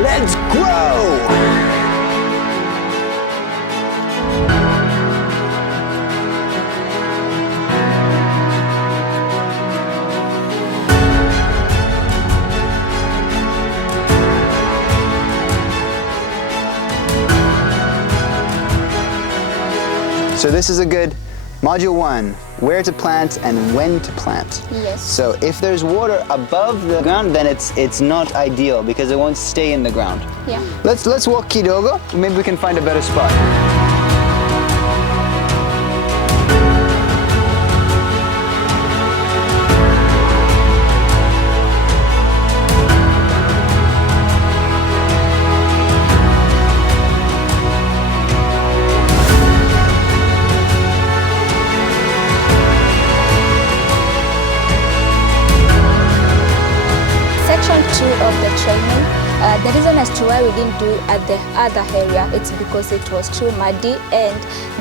Let's grow! So this is a good module 1, where to plant and when to plant. Yes. So if there's water above the ground, then it's not ideal because it won't stay in the ground. Yeah. Let's walk kidogo. Maybe we can find a better spot. Section 2 of the training, the reason as to why we didn't do at the other area, it's because it was too muddy and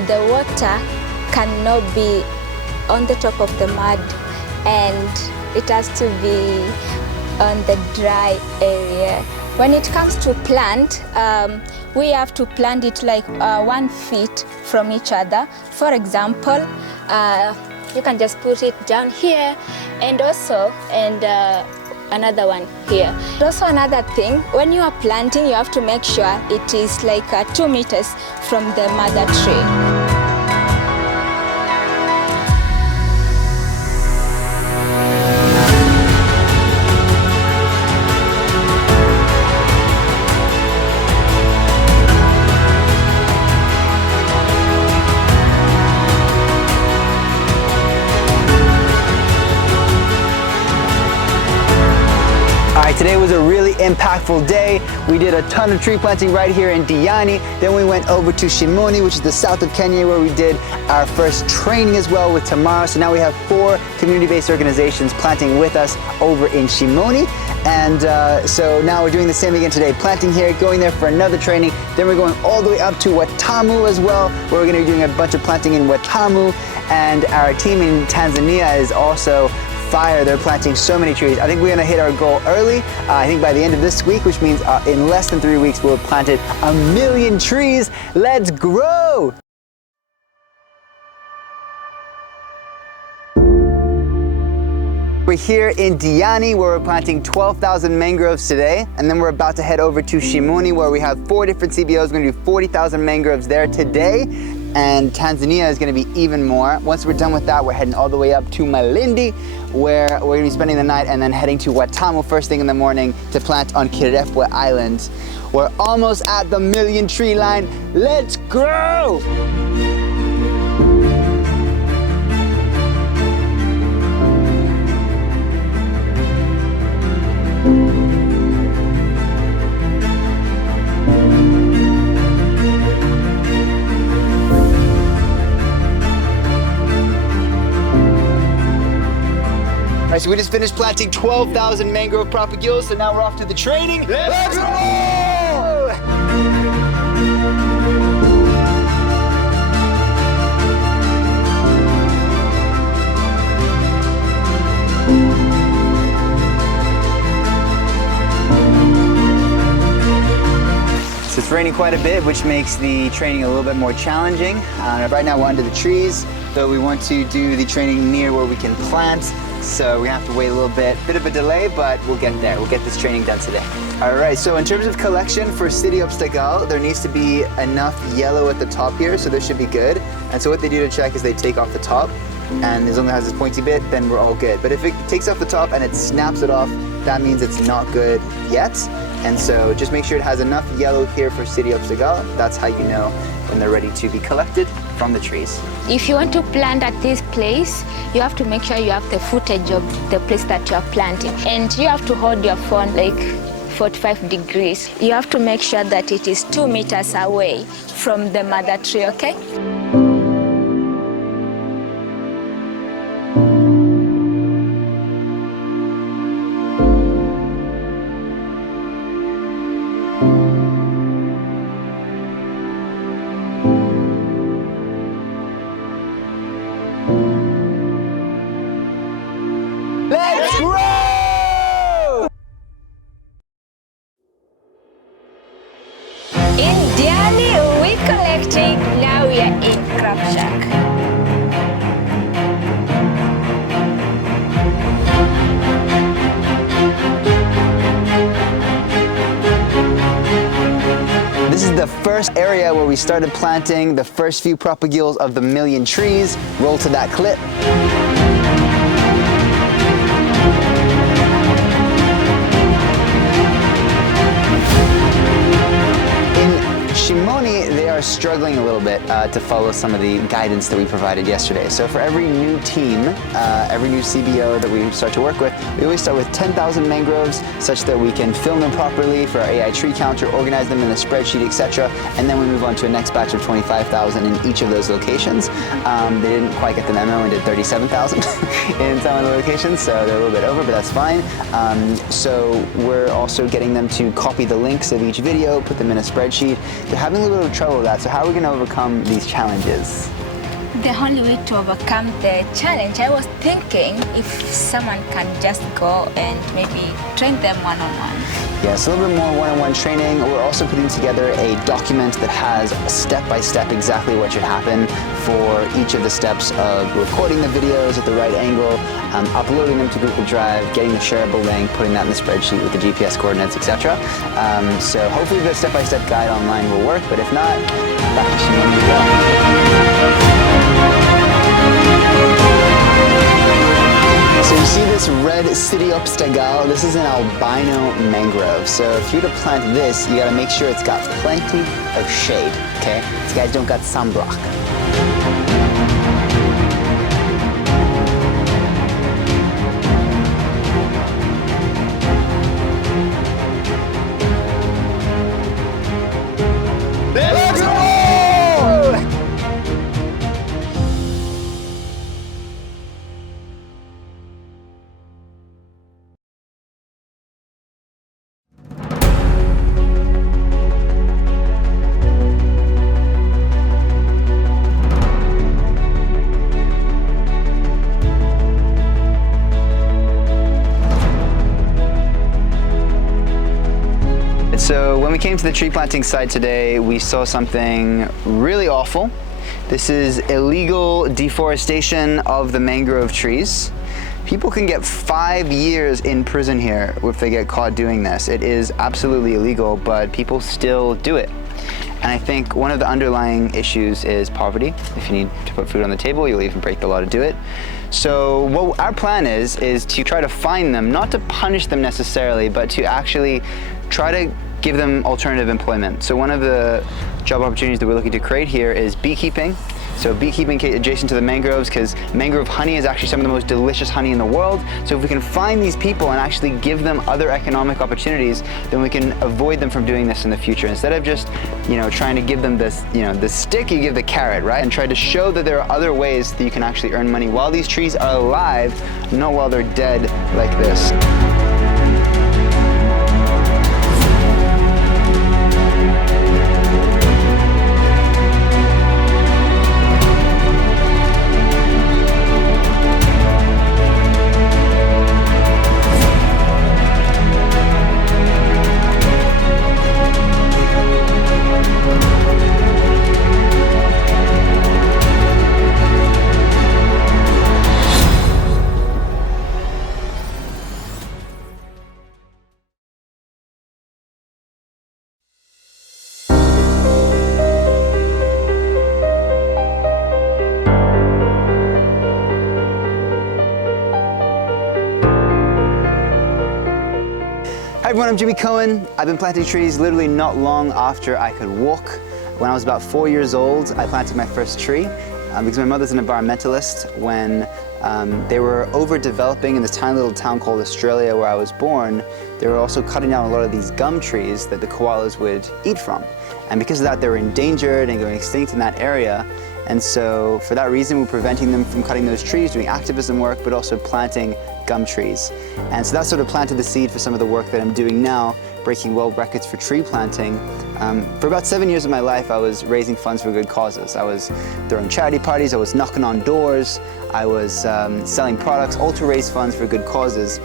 the water cannot be on the top of the mud and it has to be on the dry area. When it comes to plant, we have to plant it like 1 feet from each other. For example, you can just put it down here and also another one here. Also another thing, when you are planting, you have to make sure it is like 2 meters from the mother tree. Today was a really impactful day. We did a ton of tree planting right here in Diani. Then we went over to Shimoni, which is the south of Kenya, where we did our first training as well with Tamara. So now we have 4 community-based organizations planting with us over in Shimoni. And so now we're doing the same again today, planting here, going there for another training. Then we're going all the way up to Watamu as well, where we're gonna be doing a bunch of planting in Watamu. And our team in Tanzania is also fire. They're planting so many trees. I think we're gonna hit our goal early. I think by the end of this week, which means in less than 3 weeks, we'll have planted 1 million trees. Let's grow! We're here in Diani, where we're planting 12,000 mangroves today, and then we're about to head over to Shimoni, where we have 4 different CBOs. We're gonna do 40,000 mangroves there today, and Tanzania is gonna be even more. Once we're done with that, we're heading all the way up to Malindi, where we're gonna be spending the night and then heading to Watamu first thing in the morning to plant on Kirefwe Island. We're almost at the 1 million tree line. Let's grow! Alright, so we just finished planting 12,000 mangrove propagules, so now we're off to the training. Let's go! So it's raining quite a bit, which makes the training a little bit more challenging. Right now we're under the trees, though we want to do the training near where we can plant. So we're gonna have to wait a little bit of a delay, but we'll get there. We'll get this training done today. All right, so in terms of collection for City of Stagal, there needs to be enough yellow at the top here, so this should be good. And so what they do to check is they take off the top, and as long as it has this pointy bit, then we're all good. But if it takes off the top and it snaps it off, that means it's not good yet. And so just make sure it has enough yellow here for City of Stagal. That's how you know when they're ready to be collected from the trees. If you want to plant at this place, you have to make sure you have the footage of the place that you are planting. And you have to hold your phone like 45 degrees. You have to make sure that it is 2 meters away from the mother tree, okay? Let's grow! first area where we started planting the first few propagules of the 1,000,000 trees. Roll to that clip. Shimoni, they are struggling a little bit to follow some of the guidance that we provided yesterday. So for every new team, every new CBO that we start to work with, we always start with 10,000 mangroves such that we can film them properly for our AI tree counter, organize them in a spreadsheet, etc. And then we move on to a next batch of 25,000 in each of those locations. They didn't quite get the memo and did 37,000 in some of the locations, so they're a little bit over, but that's fine. So we're also getting them to copy the links of each video, put them in a spreadsheet. They're having a little bit of trouble with that, so how are we going to overcome these challenges? The only way to overcome the challenge, I was thinking if someone can just go and maybe train them one-on-one. Yes, a little bit more one-on-one training. We're also putting together a document that has step-by-step exactly what should happen for each of the steps of recording the videos at the right angle, uploading them to Google Drive, getting the shareable link, putting that in the spreadsheet with the GPS coordinates, etc. So hopefully the step-by-step guide online will work, but if not, back to Shimoni we go. So you see this red Sidiopstegal? This is an albino mangrove. So if you were to plant this, you gotta make sure it's got plenty of shade, okay? These guys don't got sunblock. Let's go! So when we came to the tree planting site today, we saw something really awful. This is illegal deforestation of the mangrove trees. People can get 5 years in prison here if they get caught doing this. It is absolutely illegal, but people still do it. And I think one of the underlying issues is poverty. If you need to put food on the table, you'll even break the law to do it. So what our plan is to try to find them, not to punish them necessarily, but to actually try to give them alternative employment. So one of the job opportunities that we're looking to create here is beekeeping. So beekeeping adjacent to the mangroves, because mangrove honey is actually some of the most delicious honey in the world. So if we can find these people and actually give them other economic opportunities, then we can avoid them from doing this in the future. Instead of just, trying to give them this, the stick, you give the carrot, right? And try to show that there are other ways that you can actually earn money while these trees are alive, not while they're dead like this. Hi everyone, I'm Jimmy Cohen. I've been planting trees literally not long after I could walk. When I was about 4 years old, I planted my first tree because my mother's an environmentalist. When they were overdeveloping in this tiny little town called Australia where I was born, they were also cutting down a lot of these gum trees that the koalas would eat from. And because of that, they were endangered and going extinct in that area. And so for that reason, we're preventing them from cutting those trees, doing activism work, but also planting gum trees. And so that sort of planted the seed for some of the work that I'm doing now, breaking world records for tree planting. For about 7 years of my life, I was raising funds for good causes. I was throwing charity parties, I was knocking on doors, I was selling products, all to raise funds for good causes.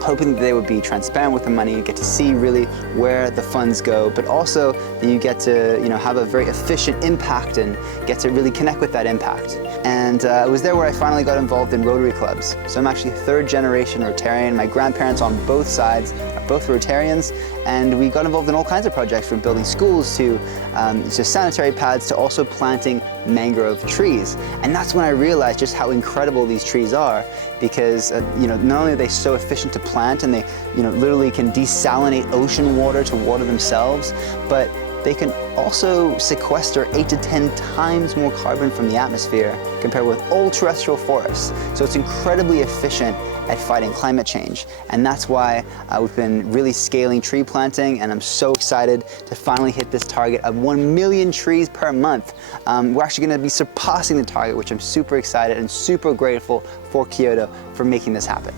hoping that they would be transparent with the money, you get to see really where the funds go, but also that you get to have a very efficient impact and get to really connect with that impact. And it was there where I finally got involved in Rotary clubs. So I'm actually third generation Rotarian. My grandparents on both sides are both Rotarians, and we got involved in all kinds of projects, from building schools to sanitary pads to also planting mangrove trees. And that's when I realized just how incredible these trees are, because not only are they so efficient to plant, and they literally can desalinate ocean water to water themselves, but they can also sequester 8 to 10 times more carbon from the atmosphere compared with all terrestrial forests. So it's incredibly efficient at fighting climate change. And that's why we've been really scaling tree planting, and I'm so excited to finally hit this target of 1 million trees per month. We're actually gonna be surpassing the target, which I'm super excited and super grateful for Kyoto for making this happen.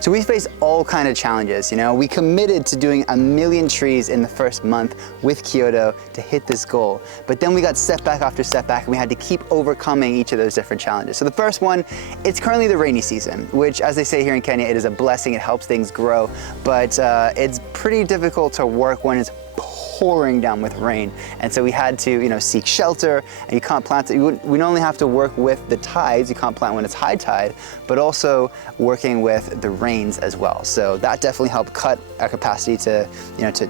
So we faced all kinds of challenges. We committed to doing 1 million trees in the first month with Kyoto to hit this goal. But then we got setback after setback, and we had to keep overcoming each of those different challenges. So the first one, it's currently the rainy season, which, as they say here in Kenya, it is a blessing. It helps things grow, but it's pretty difficult to work when it's pouring down with rain. And so we had to seek shelter, and you can't plant it. We not only have to work with the tides, you can't plant when it's high tide, but also working with the rains as well. So that definitely helped cut our capacity to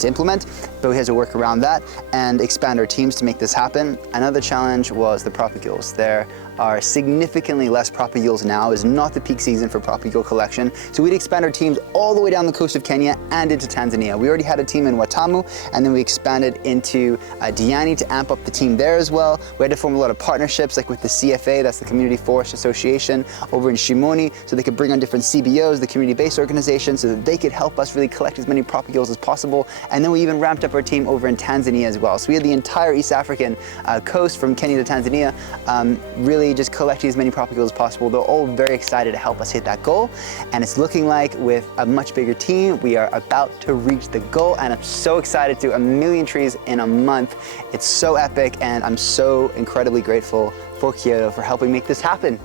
implement, but we had to work around that and expand our teams to make this happen. Another challenge was the propagules. There are significantly less propagules now. It's not the peak season for propagule collection. So we'd expand our teams all the way down the coast of Kenya and into Tanzania. We already had a team in Watamu, and then we expanded into Diani to amp up the team there as well. We had to form a lot of partnerships, like with the CFA, that's the Community Forest Association, over in Shimoni, so they could bring on different CBOs, the community-based organizations, so that they could help us really collect as many propagules as possible. And then we even ramped up our team over in Tanzania as well. So we had the entire East African coast from Kenya to Tanzania, really just collecting as many propagules as possible. They're all very excited to help us hit that goal. And it's looking like with a much bigger team, we are about to reach the goal. And I'm so excited to do 1 million trees in a month. It's so epic, and I'm so incredibly grateful for Kyoto for helping make this happen.